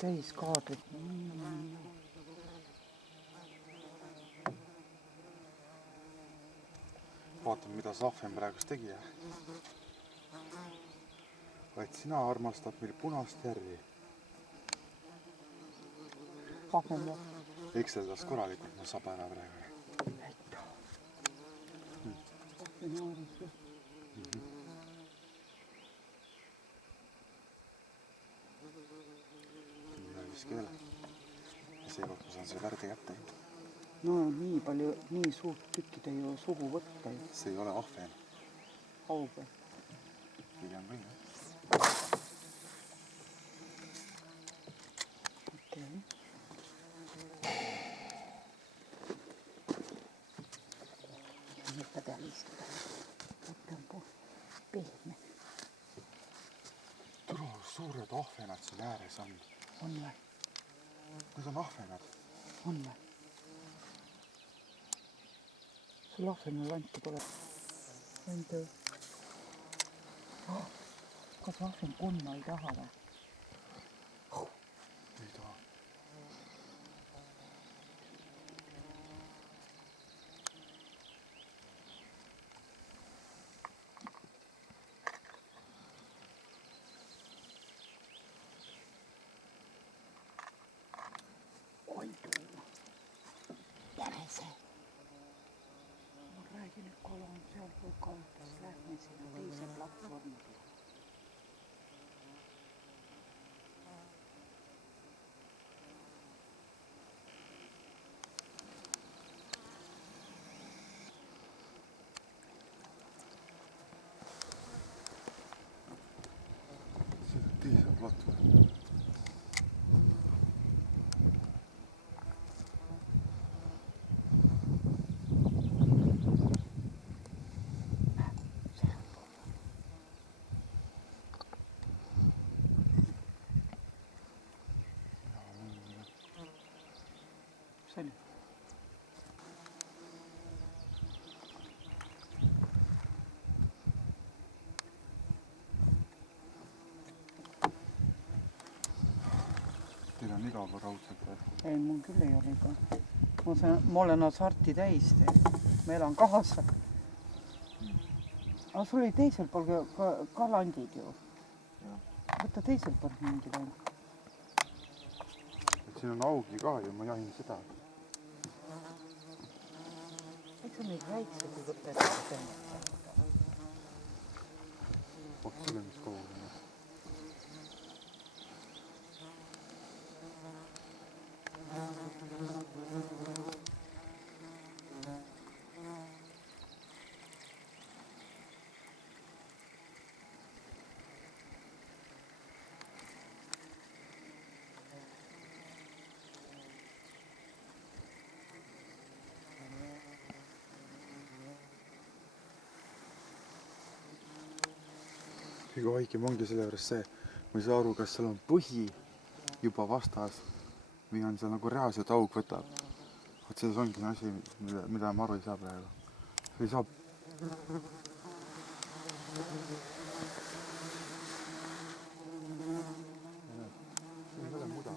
täiskaadrit. Vaatame, mida Sahven praegust tegi. Vaid sina armastad meil punast järvi. Sahven või? Ekseldas korralikult mu sabana praegu. Sahven aaris või? Mina viski veel. Seekord ma saan selle värdi kätte. No nii palju, nii suurt tükkide ju sugu võtta ju. See ei ole ahven. Hauge. Pigem küll. Okei. Ja nüüd ta peab istuda. Võtta on pehme. Turu suured ahvenad siin ääres on. On või? Need on ahvenad. On või? Sul ahvenal anti pole. Enda. Kas ahven konna ei taha või? Ei taha. Oi tuuma. Järese. Ma räägin, et kala on seal kui kaldas. Lähme sinna teise platvormile. See on teise platvorm. See on. Teil on igav raudselt või? Ei, mul küll ei ole iga. Ma olen hasarti täis. Ma elan kaasa. Aga sul oli teisel pool ka landid ju. Võta teisel pool mingi land. Et siin on augi ka ju, ma jahin seda. Eks on neid väiksed ei võtta täpsemalt. Otsime, mis kogu on. Kõige haigem ongi selle juures see, ma ei saa aru, kas seal on põhi juba vastas või on seal nagu reaalselt aug võtab. Vot selles ongi asi, mida ma aru ei saa praegu. See ei saa. See ei ole muda.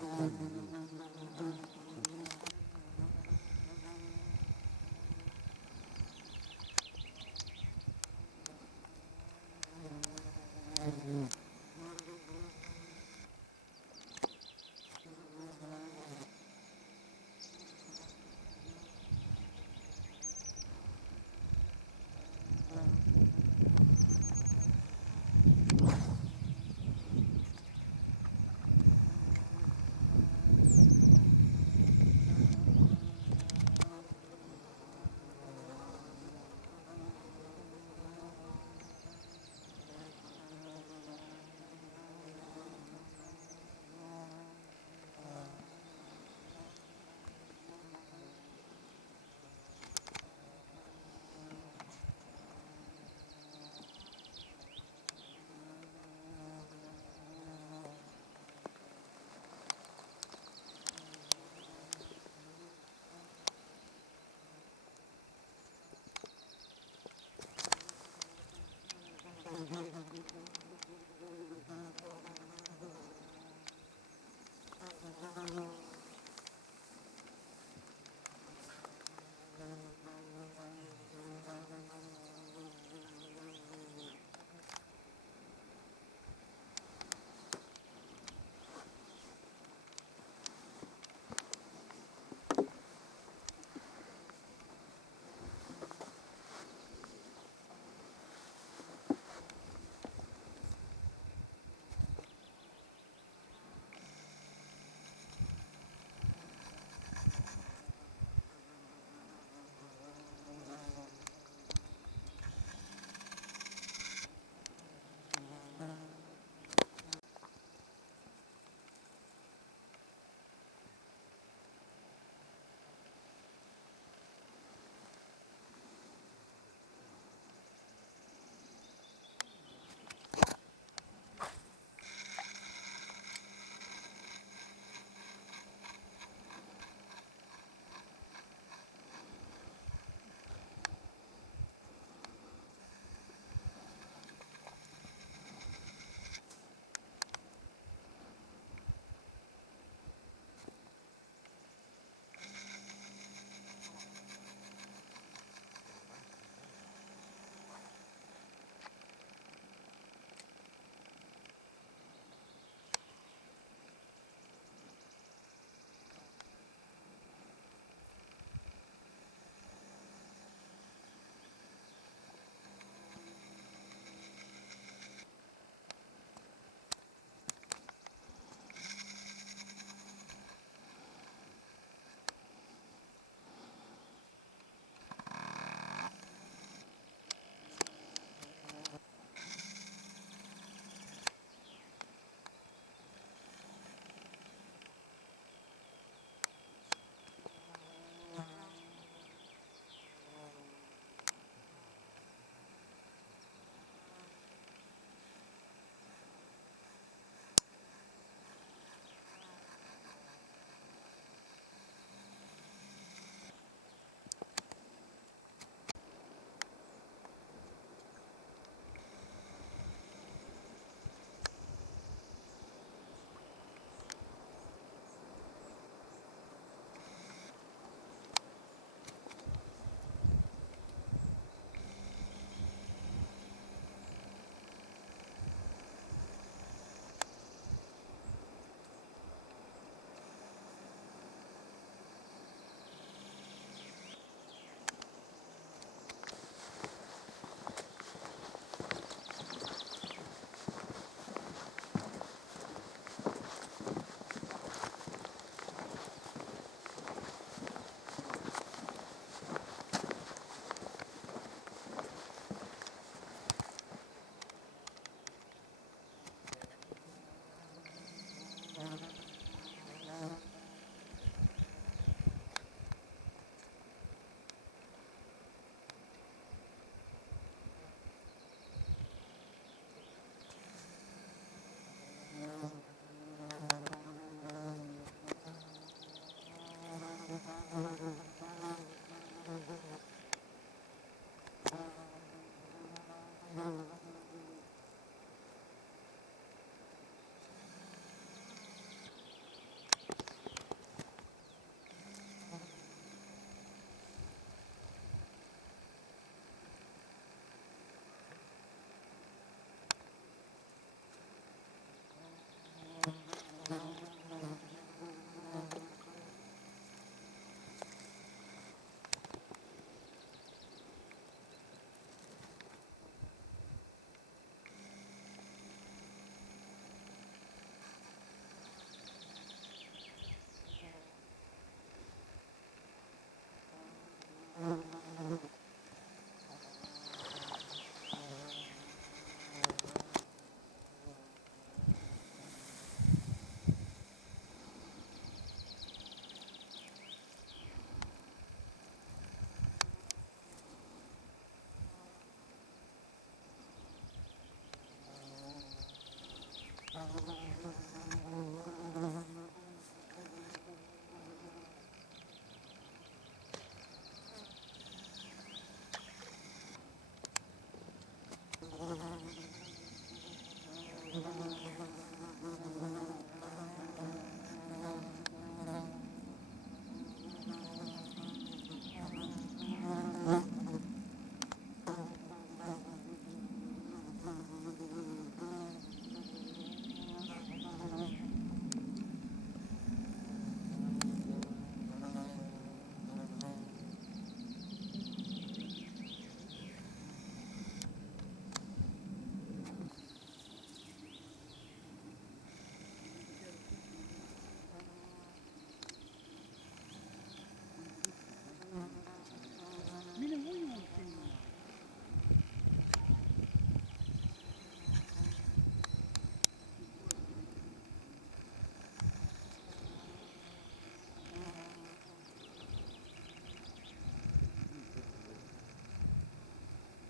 Mine ujuma sinna.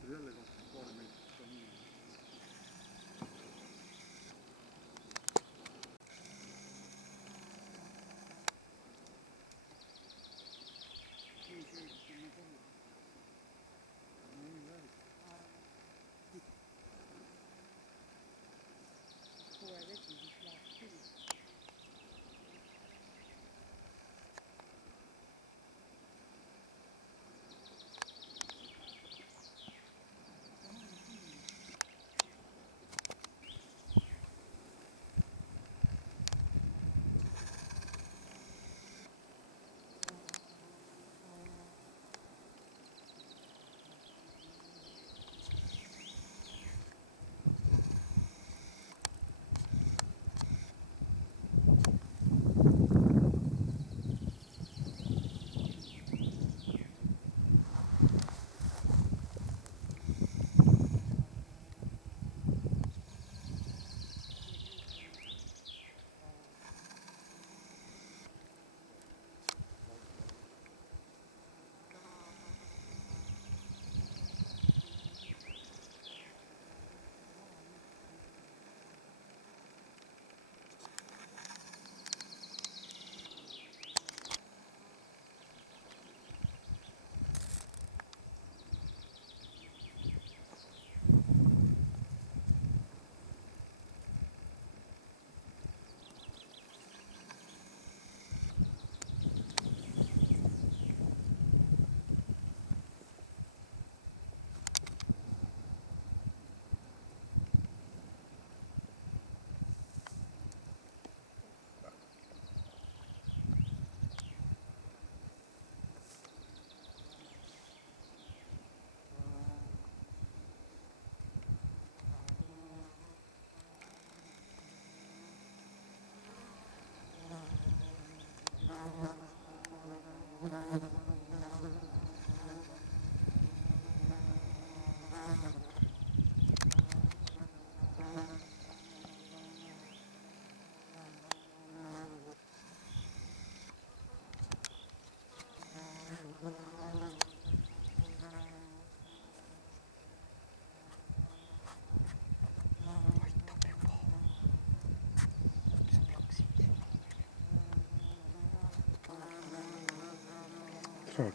jälle 23 meetrit on nii. Kohe vesi, siis läheb küll.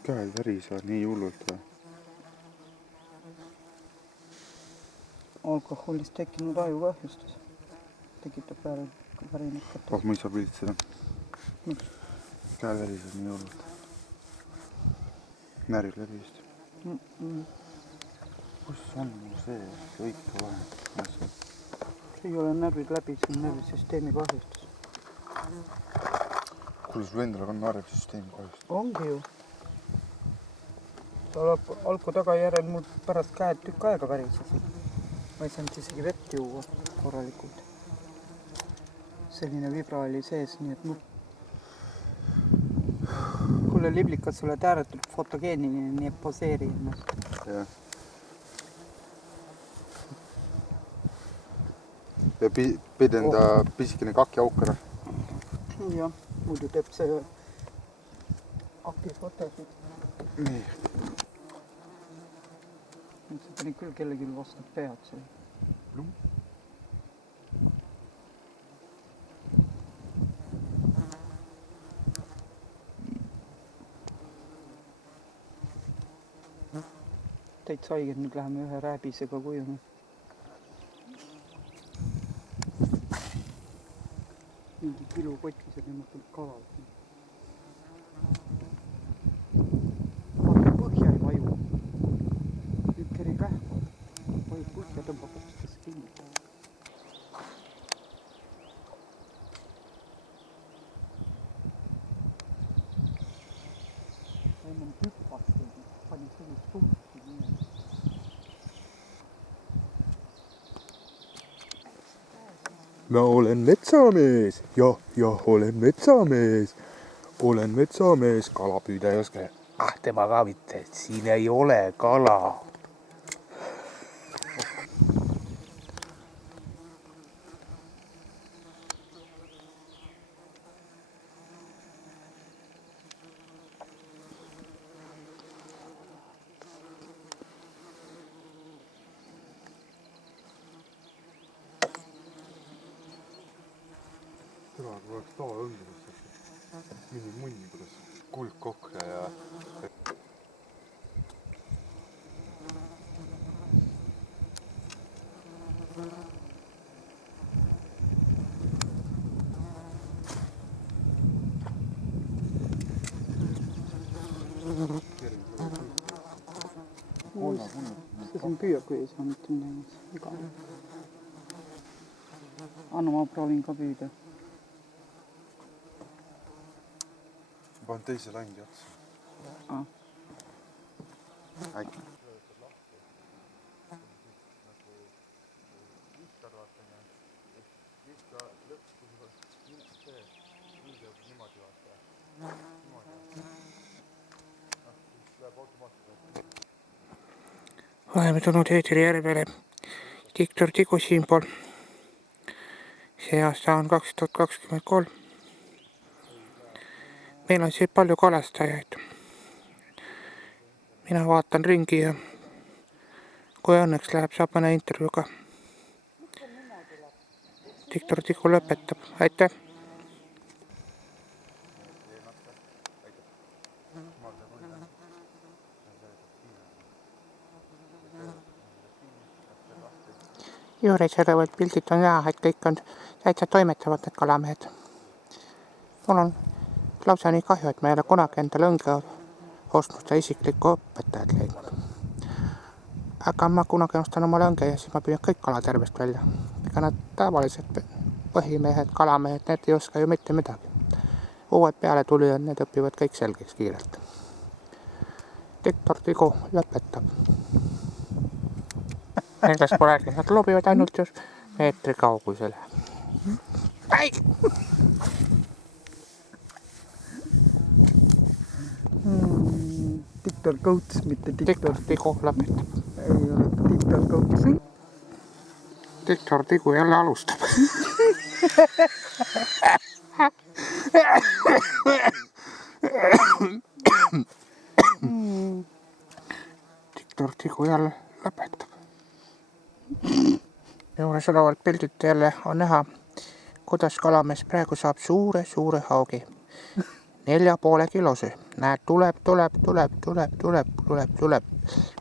Käed värisevad nii hullult või? alkoholist tekkinud ajukahjustus tekitab värinat kätte. Oh, ma ei saa pilditseda. Miks? Käe värised nii hullult. Närv läbi vist. Kus on see õige vahe? See ei ole närvid läbi, see on närvisüsteemi kahjustus. Kuule, sul endal on närvisüsteemi kahjustus? Ongi ju. Alko tagajärjel mul pärast käed tükk aega värisesid. Ma ei saanud isegi vett juua korralikult. Selline vibra oli sees, nii et kuule, liblikad sulle ääretult fotogeeniline, nii et poseeri ennast. Jah. Ja pidi enda pisikene kakjauk ära. Jah, muidu teeb see aki fotosid. Nii. See pani küll kellegi vastu pead see. Täitsa haiged, nüüd läheme ühe rääbisega kujuma. Mingi kilukotisega tõmbab kalad. Vaata põhja ei vaju. Nüüd keri kähku. Vajub põhja, tõmbab ükstest kinni. Enne hüppasti, pani sellist tuhti. Ma olen metsamees, jah, olen metsamees. Olen metsamees, kala püüda ei oska. Ah, tema ka mitte, siin ei ole kala. Täna kui oleks tavaõngedest mingi munni, kuidas kuldkokre ja See on püüa, kui ei saa mitte midagi. Anna, ma proovin ka püüda. panen teise längi otsa. Äkki. Oleme tulnud eetrijärvele. Diktor Tigu siinpool. See aasta on 2023. Meil on siin palju kalastajaid. Mina vaatan ringi ja kui õnneks läheb, saab mõne intervjuuga. Diktor Tigu lõpetab. Aitäh! Juureid sõdavad pildid on hea, et kõik on täitsa toimetavad need kalamehed. Mul on lausa nii kahju, et ma ei ole kunagi endale õnge ostnud ja isiklikku õpetajat leidnud. Aga ma kunagi ostan omale õnge ja siis ma püüan kõik kalad järvest välja. Ega nad tavalised põhimehed, kalamehed, need ei oska ju mitte midagi. Uued peale tulijad, need õpivad kõik selgeks kiirelt. Diktor Tigu lõpetab. Nendest ma räägin, nad loobivad ainult just meetri kaugusele. Ai! Diktor Kõuts, mitte Diktor Tigu lõpetab. Ei ole Diktor Kõuts. Diktor Tigu jälle alustab. Diktor Tigu jälle lõpetab. Juures olevalt pildilt jälle on näha, kuidas kalamees praegu saab suure haugi. 4,5 kilose. Näed, tuleb.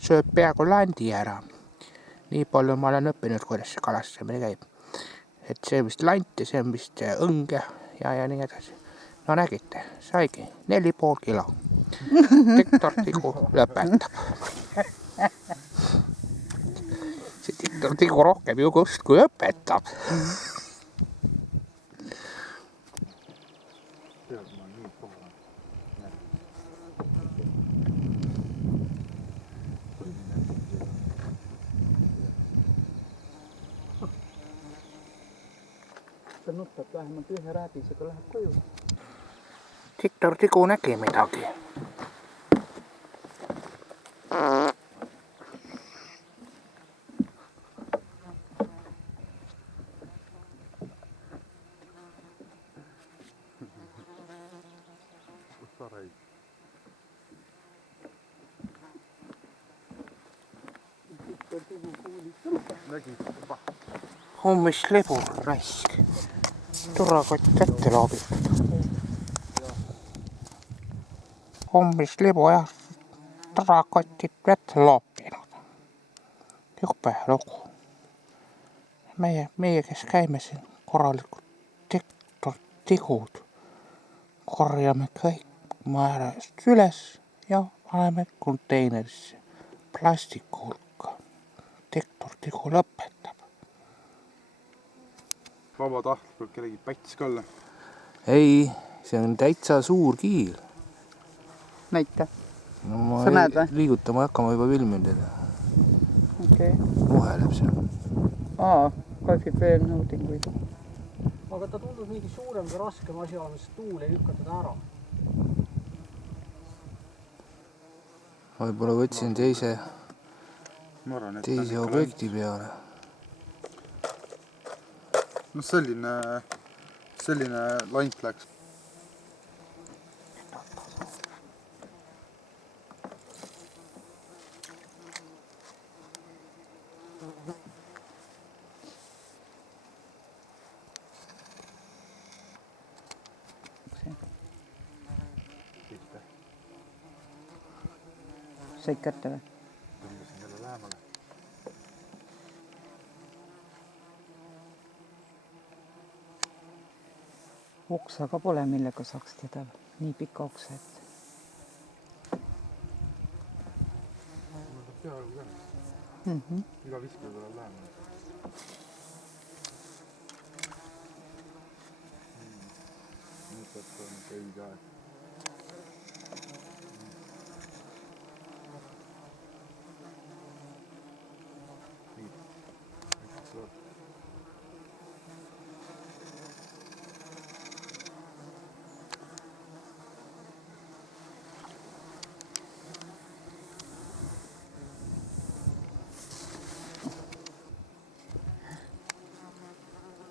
Sööb peaaegu landi ära. nii palju ma olen õppinud, kuidas see kalastamine käib. Et see on vist lant ja see on vist õng ja nii edasi. No nägite, saigi 4,5 kilo. Diktor Tigu lõpetab. See Diktor Tigu rohkem jugust kui õpetab. Ta nutab vähemalt ühe rääbisega läheb koju. Diktor Tigu nägi midagi. Hommislebu raisk. Turrakott ette loobitud. Hommislebu jah, turrakottid ette loopinud. Jube lugu. Meie, kes käime siin korralikult Diktor Tigud, korjame kõik määrest üles ja paneme konteinerisse plastiku hulka. Diktor Tigu lõpetab. Vabatahtlikult kellegi päts ka olla. ei, see on täitsa suur kiil. Näita. No ma Sa näed või? liigutama hakkama juba filmin teda. Okei. Muheleb seal. Kaifib veel nõudinguid. Aga ta tundus mingi suurem või raskem asi olemas, sest tuul ei lükka teda ära. Võib-olla võtsin teise Ma arvan, et ta on ikka objekti peale. No selline lant läks. Said kätte või? Tõmbasin jälle lähemale. Oksa ka pole, millega saaks teda nii pika oksa ette. Mul on peaaegu käes. Iga viske tuleb lähemale. Nüüd peab olema õige aeg.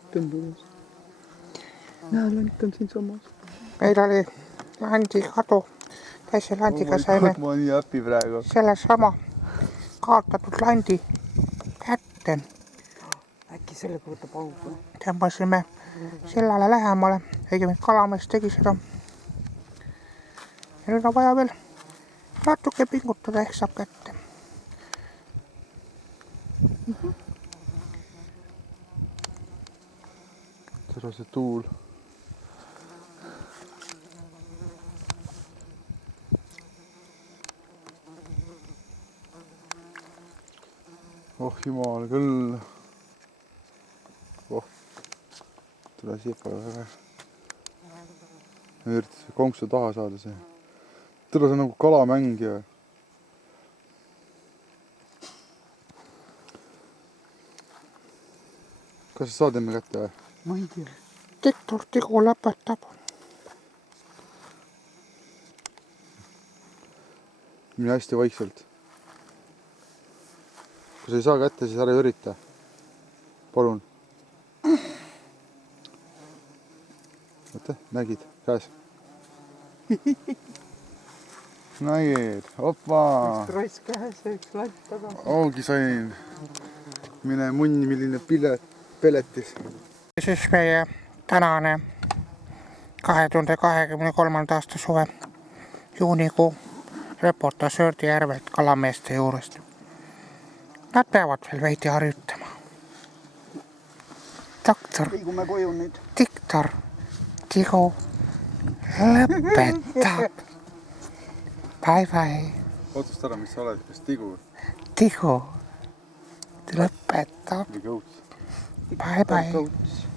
Tõmbunud. Näe, lant on siinsamas. Meil oli landi kadu. Teise landiga saime Ma olen nii happy praegu. sellesama kaotatud landi kätte. Äkki sellega võtab augu. Tõmbasime sillale lähemale. Õigemini kalamees tegi seda. Ja nüüd on vaja veel natuke pingutada, ehk saab kätte. Tere see tuul. Oh jumal küll. Oh. Tule siia väga. Ma üritan konksu taha saada see. Tule see on nagu kalamängija. Kas sa saad enne kätte või? Ma ei tea. Diktor Tigu lõpetab. Mine hästi vaikselt. Kui sa ei saa kätte, siis ära ürita. Palun. Võtta, nägid, käes. Nägid, opa. Ross käes ja üks lant taga. Ongi sain. Mine munni, milline peletis. Siis meie tänane 2023. aasta suve juunikuu reportaaž Sõrdi järvelt kalameeste juurest. Nad peavad veel veidi harjutama. Doktor, liigume koju nüüd. diktor, Tigu lõpetab. Bye-bye. Otsusta ära, mis sa oled, kas tigu Tigu lõpetab. või kõuts. Bye-bye. Kõuts.